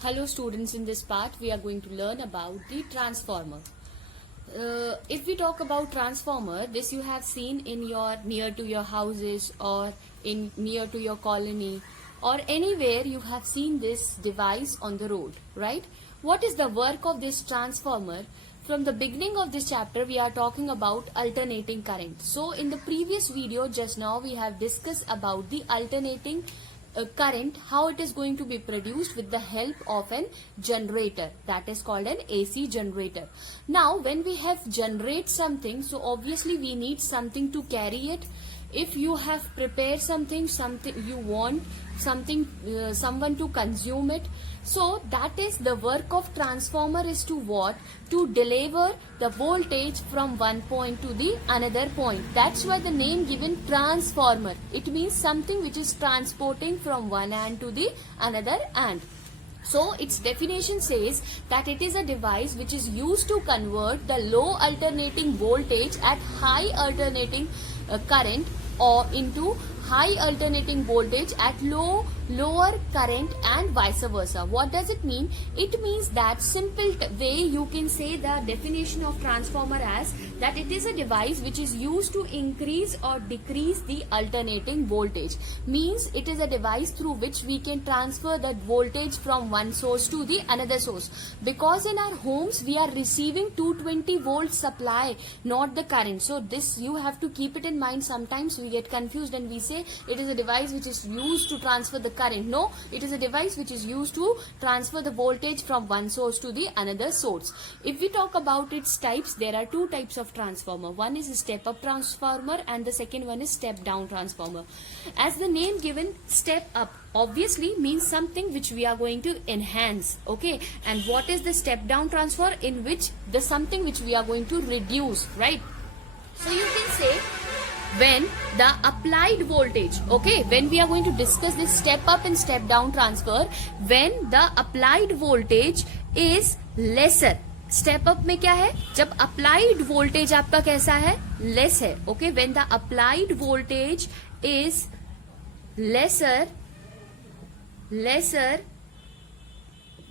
Hello students, in this part we are going to learn about the transformer. If we talk about transformer, this you have seen in your near to your houses or in near to your colony or anywhere you have seen this device on the road, right? What is the work of this transformer? From the beginning of this chapter we are talking about alternating current. So in the previous video just now we have discussed about the alternating current, how it is going to be produced with the help of an generator, that is called an AC generator. Now when we have generate something, so obviously we need something to carry it. If you have prepared something you want something someone to consume it, so that is the work of transformer, is to what? To deliver the voltage from one point to the another point. That's why the name given transformer. It means something which is transporting from one end to the another end. So its definition says that it is a device which is used to convert the low alternating voltage at high alternating current or into high alternating voltage at lower current and vice versa. What does it mean? It means that simple way you can say the definition of transformer as that it is a device which is used to increase or decrease the alternating voltage. Means it is a device through which we can transfer that voltage from one source to the another source. Because in our homes we are receiving 220 volt supply, not the current. So this you have to keep it in mind. Sometimes we get confused and we say it is a device which is used to transfer the current. No, it is a device which is used to transfer the voltage from one source to the another source. If we talk about its types, there are two types of transformer. One is a step up transformer and the second one is step down transformer. As the name given, step up obviously means something which we are going to enhance, okay? And what is the step down transformer? In which the something which we are going to reduce, right? So you can say when the applied voltage, okay, when we are going to discuss this step up and step down transfer, when the applied voltage is lesser. Step up में क्या है? जब applied voltage आपका कैसा है? Less है, okay? When the applied voltage is lesser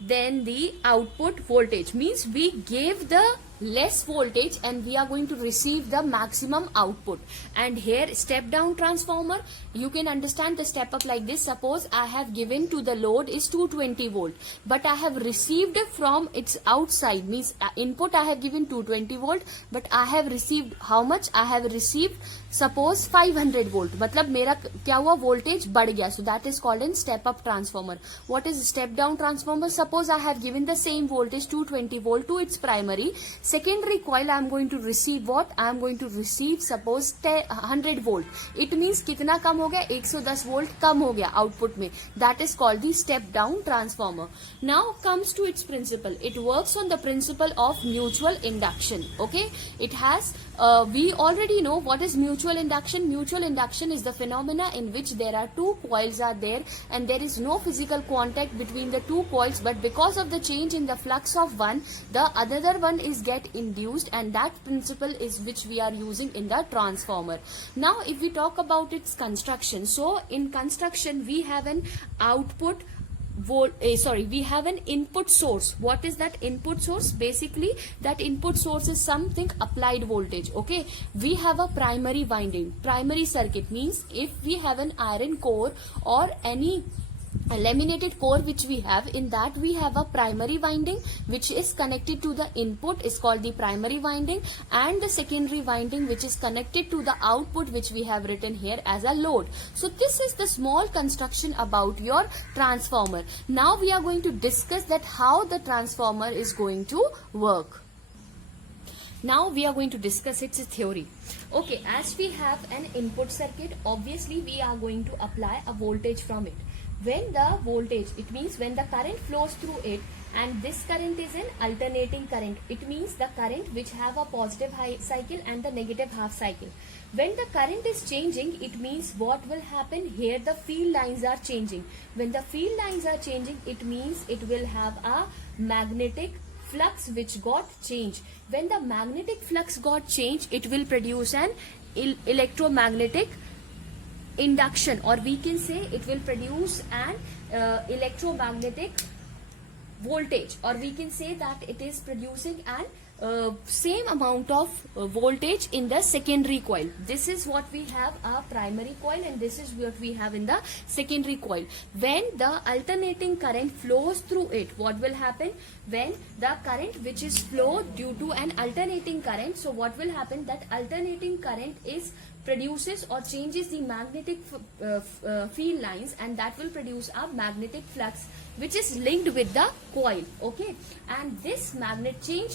than the output voltage, means we gave the less voltage and we are going to receive the maximum output. And here step down transformer, you can understand the step up like this. Suppose I have given to the load is 220 volt, but I have received from its outside, means input I have given 220 volt, but I have received how much? I have received suppose 500 volt, मतलब मेरा क्या हुआ? voltage बढ़ गया. So that is called an step up transformer. What is step down transformer? Suppose I have given the same voltage 220 volt to its primary. Secondary coil I am going to receive what? I am going to receive suppose 100 volt. It means कितना कम हो गया? 110 volt कम हो गया output में. That is called the step down transformer. Now comes to its principle. It works on the principle of mutual induction. Okay, it has we already know what is mutual induction. Mutual induction is the phenomena in which there are two coils are there and there is no physical contact between the two coils, but because of the change in the flux of one, the other one is get induced, and that principle is which we are using in the transformer. Now if we talk about its construction, so in construction we have an output we have an input source. What is that input source? Basically that input source is something applied voltage, okay? We have a primary winding. Primary circuit means if we have an iron core or any laminated core which we have, in that we have a primary winding which is connected to the input is called the primary winding, and the secondary winding which is connected to the output which we have written here as a load. So this is the small construction about your transformer. Now we are going to discuss that how the transformer is going to work. Now we are going to discuss its theory. Okay, as we have an input circuit, obviously we are going to apply a voltage from it. When the voltage, it means when the current flows through it, and this current is an alternating current. It means the current which have a positive high cycle and the negative half cycle. When the current is changing, it means what will happen here? The field lines are changing. When the field lines are changing, it means it will have a magnetic flux which got changed. When the magnetic flux got changed, it will produce an electromagnetic induction, or we can say it will produce an electromagnetic voltage, or we can say that it is producing an same amount of voltage in the secondary coil. This is what we have a primary coil, and this is what we have in the secondary coil. When the alternating current flows through it, what will happen? When the current which is flowed due to an alternating current, so what will happen, that alternating current is produces or changes the magnetic field lines, and that will produce a magnetic flux which is linked with the coil. Okay, and this magnetic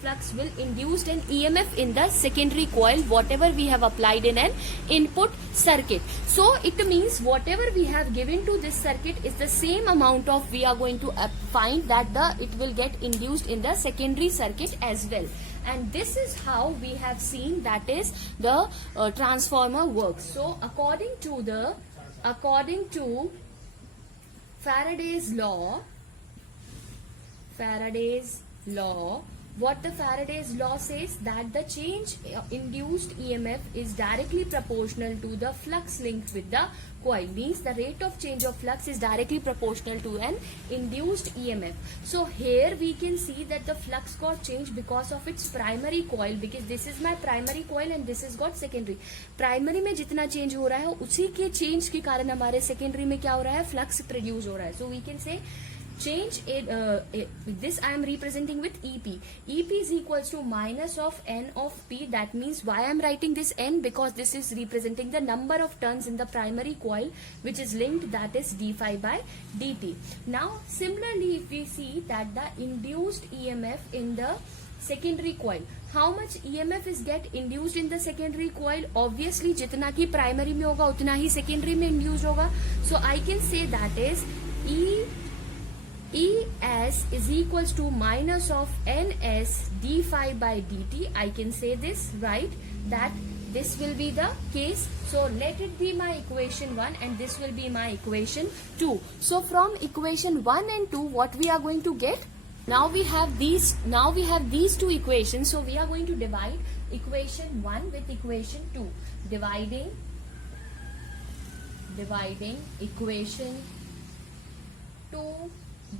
flux will induce an EMF in the secondary coil, whatever we have applied in an input circuit. So it means whatever we have given to this circuit is the same amount of, we are going to find that it will get induced in the secondary circuit as well. And this is how we have seen that is the transformer works. So according to Faraday's law, what the Faraday's law says, that the change induced EMF is directly proportional to the flux linked with the coil. Means the rate of change of flux is directly proportional to an induced EMF. So here we can see that the flux got changed because of its primary coil, because this is my primary coil and this is got secondary. Primary में जितना change हो रहा है उसी के change के कारण हमारे secondary में क्या हो रहा है, flux produce हो रहा है. So we can say change this I am representing with EP. EP is equals to minus of N of P. That means why I am writing this N, because this is representing the number of turns in the primary coil which is linked, that is d phi by dt. Now similarly, if we see that the induced EMF in the secondary coil, how much EMF is get induced in the secondary coil? Obviously जितना की primary में होगा उतना ही secondary में induced होगा. So I can say that is ES is equals to minus of NS d phi by dt. I can say this, right, that this will be the case. So let it be my equation 1 and this will be my equation 2. So from equation 1 and 2, what we are going to get? Now we have these two equations. So we are going to divide equation 1 with equation 2. Dividing equation 2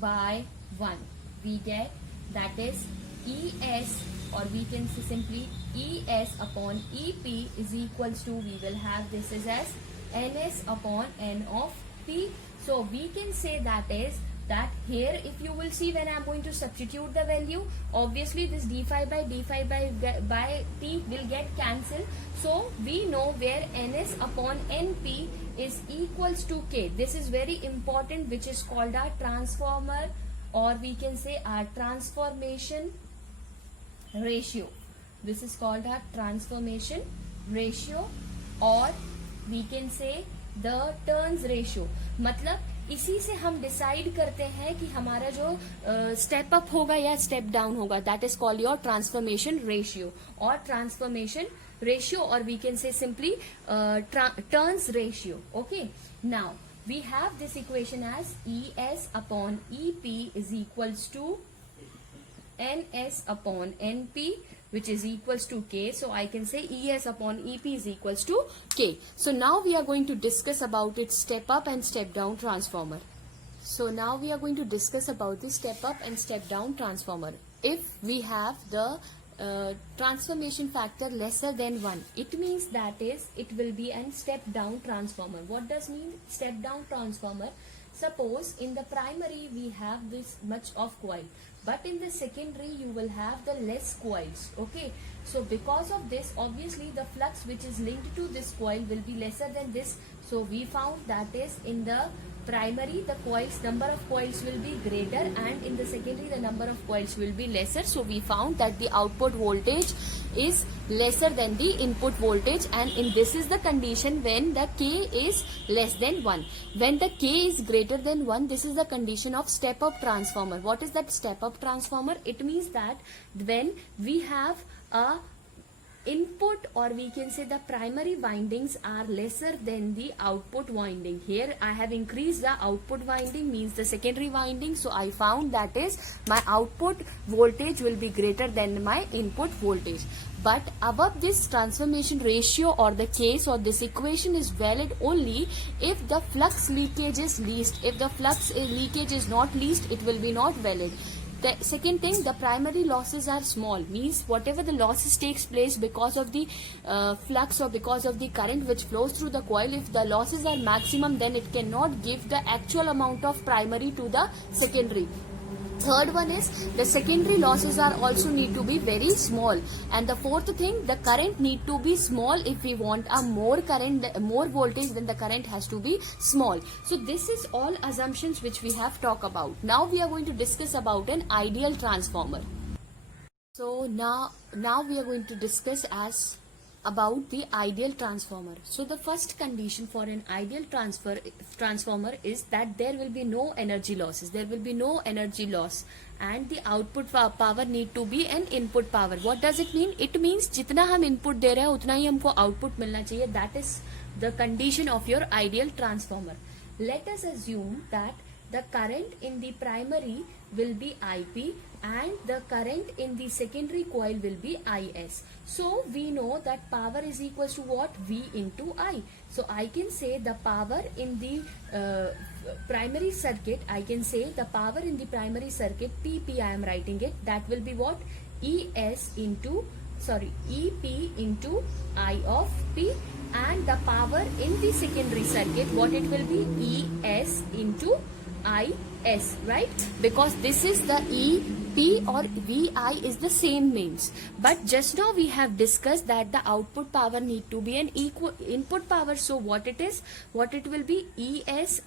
by 1, we get that is ES, or we can say simply ES upon EP is equals to, we will have this is as NS upon N of P. So we can say that is that here, if you will see, when I am going to substitute the value, obviously this d phi by T will get cancelled. So we know where NS upon NP is equals to K. This is very important, which is called a transformer, or we can say a transformation ratio. This is called a transformation ratio, or we can say the turns ratio. मतलब इसी से हम decide करते हैं कि हमारा जो step up होगा या स्टेप डाउन होगा. That is called your transformation ratio और ट्रांसफॉर्मेशन रेशियो, और we can say simply turns ratio. Okay, now we have this equation as ES अपॉन EP is equals to NS upon NP, which is equals to K. So I can say ES upon EP is equals to K. So now we are going to discuss about its step up and step down transformer. So now we are going to discuss about the step up and step down transformer. If we have the transformation factor lesser than 1, it means that is it will be an step down transformer. What does mean step down transformer? Suppose in the primary we have this much of coil, but in the secondary you will have the less coils. Okay, so because of this, obviously the flux which is linked to this coil will be lesser than this. So we found that is in the primary the number of coils will be greater, and in the secondary the number of coils will be lesser. So we found that the output voltage is lesser than the input voltage, and in this is the condition when the K is less than 1. When the K is greater than 1, this is the condition of step up transformer. What is that step up transformer? It means that when we have a input, or we can say the primary windings are lesser than the output winding. Here I have increased the output winding, means the secondary winding, so I found that is my output voltage will be greater than my input voltage. But above this transformation ratio or the case or this equation is valid only if the flux leakage is least. If the flux leakage is not least, it will be not valid. The second thing, the primary losses are small, means whatever the losses takes place because of the flux or because of the current which flows through the coil, if the losses are maximum, then it cannot give the actual amount of primary to the secondary. Third one is the secondary losses are also need to be very small. And the fourth thing, the current need to be small. If we want a more current, more voltage, then the current has to be small. So this is all assumptions which we have talked about. Now we are going to discuss about an ideal transformer. So now we are going to discuss about the ideal transformer. So the first condition for an ideal transformer is that there will be no energy losses. There will be no energy loss, and the output power need to be an input power. What does it mean? It means जितना हम input दे रहे हैं उतना ही हमको output मिलना चाहिए. That is the condition of your ideal transformer. Let us assume that the current in the primary will be IP and the current in the secondary coil will be IS. So we know that power is equals to what? V into I. So I can say the power in the primary circuit, I can say the power in the primary circuit, PP I am writing it, that will be what? EP into I of P, and the power in the secondary circuit, what it will be? ES into IS, right? Because this is the EP or VI is the same names. But just now we have discussed that the output power need to be an equal input power. So what it is? What it will be? ES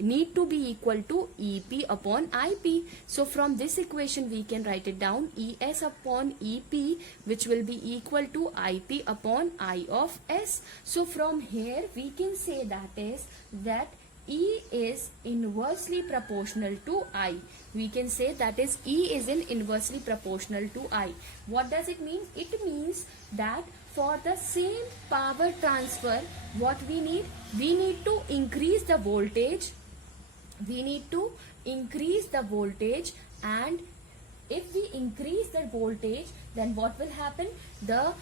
need to be equal to EP upon IP. So from this equation we can write it down, ES upon EP, which will be equal to IP upon I of S. So from here we can say that E is inversely proportional to I. We can say that is E is inversely proportional to I. What does it mean? It means that for the same power transfer, what we need? We need to increase the voltage. We need to increase the voltage, and if we increase the voltage, then what will happen? The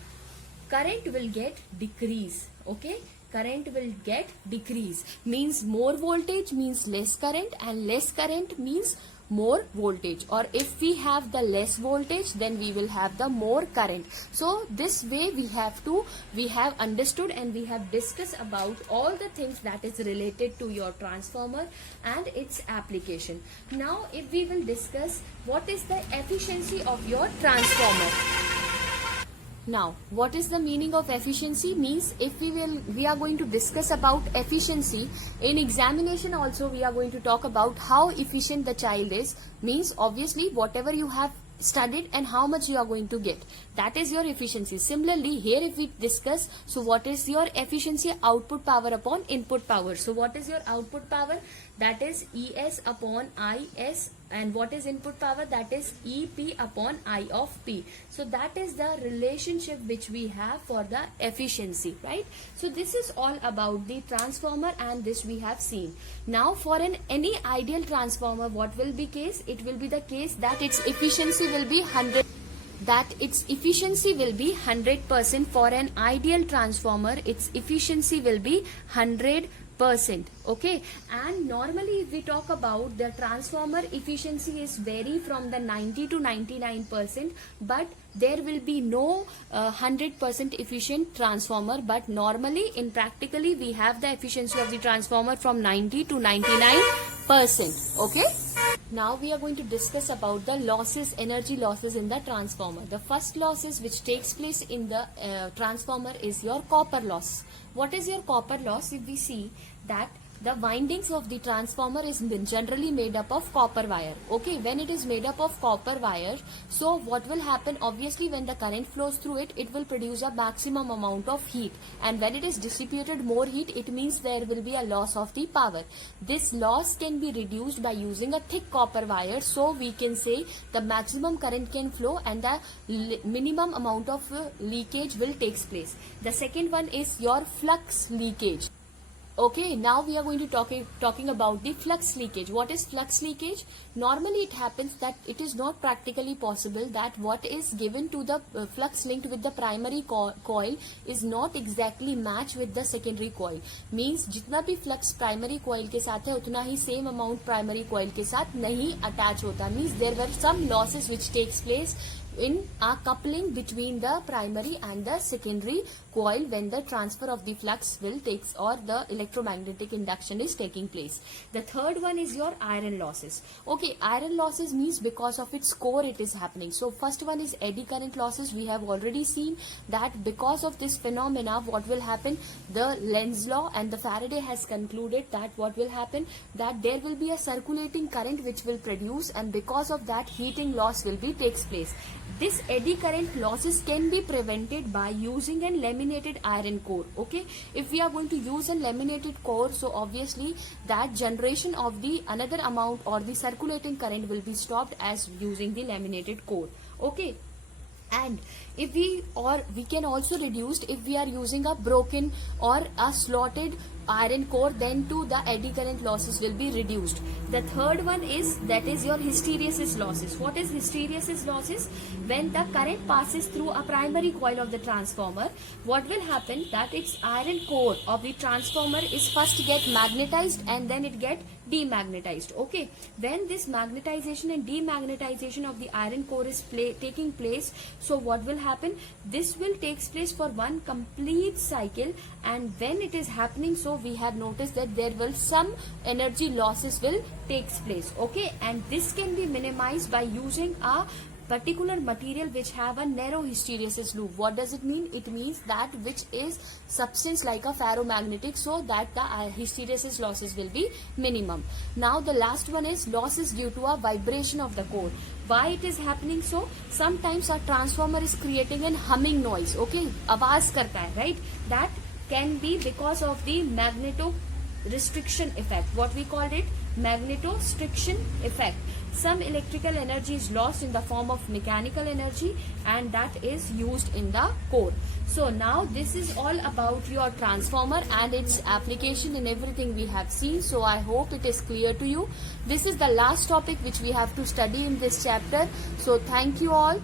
current will get decrease. Okay, current will get decrease, means more voltage means less current, and less current means more voltage. Or if we have the less voltage, then we will have the more current. So this way we have understood and we have discussed about all the things that is related to your transformer and its application. Now if we will discuss what is the efficiency of your transformer. Now, what is the meaning of efficiency? Means if we are going to discuss about efficiency in examination also, we are going to talk about how efficient the child is. Means obviously whatever you have studied and how much you are going to get, that is your efficiency. Similarly here if we discuss, so what is your efficiency? Output power upon input power. So what is your output power? That is ES upon IS. And what is input power? That is EP upon I of P. So that is the relationship which we have for the efficiency, right? So this is all about the transformer, and this we have seen. Now for any ideal transformer, what will be case? It will be the case that its efficiency will be 100. That its efficiency will be 100%. For an ideal transformer, its efficiency will be 100%. Okay, and normally if we talk about the transformer efficiency is vary from the 90 to 99%, but there will be no 100% efficient transformer. But normally in practically we have the efficiency of the transformer from 90 to 99%. Okay. Now we are going to discuss about the losses, energy losses in the transformer. The first losses which takes place in the transformer is your copper loss. What is your copper loss? If we see that the windings of the transformer is generally made up of copper wire. Okay, when it is made up of copper wire, so what will happen, obviously when the current flows through it, it will produce a maximum amount of heat, and when it is dissipated more heat, it means there will be a loss of the power. This loss can be reduced by using a thick copper wire, so we can say the maximum current can flow and the minimum amount of leakage will takes place. The second one is your flux leakage. Okay, now we are going to talking about the flux leakage. What is flux leakage? Normally it happens that it is not practically possible that what is given to the flux linked with the primary coil is not exactly match with the secondary coil. Means जितना भी flux primary coil के साथ है उतना ही same amount primary coil के साथ नहीं attach होता. Means there were some losses which takes place in a coupling between the primary and the secondary coil when the transfer of the flux will takes or the electromagnetic induction is taking place. The third one is your iron losses. Okay, iron losses means because of its core it is happening. So first one is eddy current losses. We have already seen that because of this phenomena what will happen, the Lenz law and the Faraday has concluded that what will happen, that there will be a circulating current which will produce, and because of that heating loss will be takes place. This eddy current losses can be prevented by using an laminated iron core. Okay, if we are going to use a laminated core, so obviously that generation of the another amount or the circulating current will be stopped as using the laminated core. Okay, and if we can also reduce if we are using a broken or a slotted iron core, then too the eddy current losses will be reduced. The third one is that is your hysteresis losses. What is hysteresis losses? When the current passes through a primary coil of the transformer, what will happen that its iron core of the transformer is first get magnetized and then it get demagnetized. Okay, when this magnetization and demagnetization of the iron core is taking place, so what will happen, this will takes place for one complete cycle, and when it is happening, so we have noticed that there will some energy losses will takes place. Okay, and this can be minimized by using a particular material which have a narrow hysteresis loop. What does it mean? It means that which is substance like a ferromagnetic, so that the hysteresis losses will be minimum. Now the last one is losses due to a vibration of the core. Why it is happening? So sometimes a transformer is creating an humming noise. Okay, आवाज करता है, right? That can be because of the magneto-restriction effect. What we called it? Magneto-restriction effect. Some electrical energy is lost in the form of mechanical energy, and that is used in the core. So now this is all about your transformer and its application and everything we have seen. So I hope it is clear to you. This is the last topic which we have to study in this chapter. So thank you all.